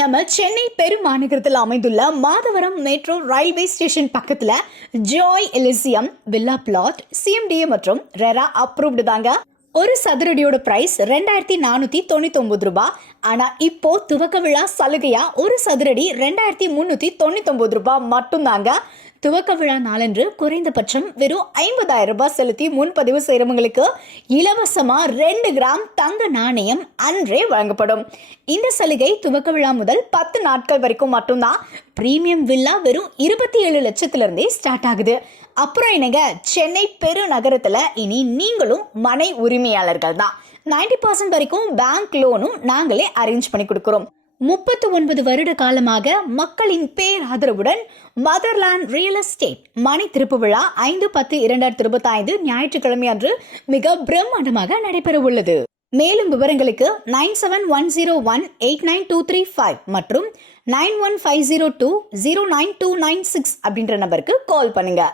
நம்ம சென்னை பெருமாநகரத்தில் அமைந்துள்ள மாதவரம் மெட்ரோ ரயில்வே ஸ்டேஷன் பக்கத்துல Joy Elysium villa plot CMDA மற்றும் ரெரா அப்ரூவ்டு தாங்க. ஒரு சதுரடியோட பிரைஸ் 2499 ரூபாய். ஆனா இப்போ துவக்க விழா சலுகையா ஒரு சதுரடி 2399 ரூபாய் மட்டும்தாங்க. துவக்க விழா நாளன்று குறைந்தபட்சம் வெறும் 50,000 ரூபாய் செலுத்தி முன்பதிவு செய்யறவங்களுக்கு இலவசமா 2 கிராம் தங்க நாணயம் அன்றே வழங்கப்படும். இந்த சலுகை துவக்க விழா முதல் 10 நாட்கள் வரைக்கும் மட்டும்தான். பிரீமியம் வில்லா வெறும் 27 லட்சத்திலிருந்தே ஸ்டார்ட் ஆகுது. அப்புறம் என்னங்க, சென்னை பெருநகரத்துல இனி நீங்களும் மனை உரிமையாளர்கள் தான். 90% வரைக்கும் பேங்க் லோனும் நாங்களே அரேஞ்ச் பண்ணி கொடுக்கிறோம். 39 வருட காலமாக மக்களின் பேராதரவுடன் மதர்லாண்ட் ரியல் எஸ்டேட் மனை திறப்பு விழா 5/10/2025 ஞாயிற்றுக்கிழமை அன்று மிக பிரம்மாண்டமாக நடைபெற உள்ளது. மேலும் விவரங்களுக்கு 9710189235 மற்றும் 9150209296 அப்படின்ற நம்பருக்கு கால் பண்ணுங்க.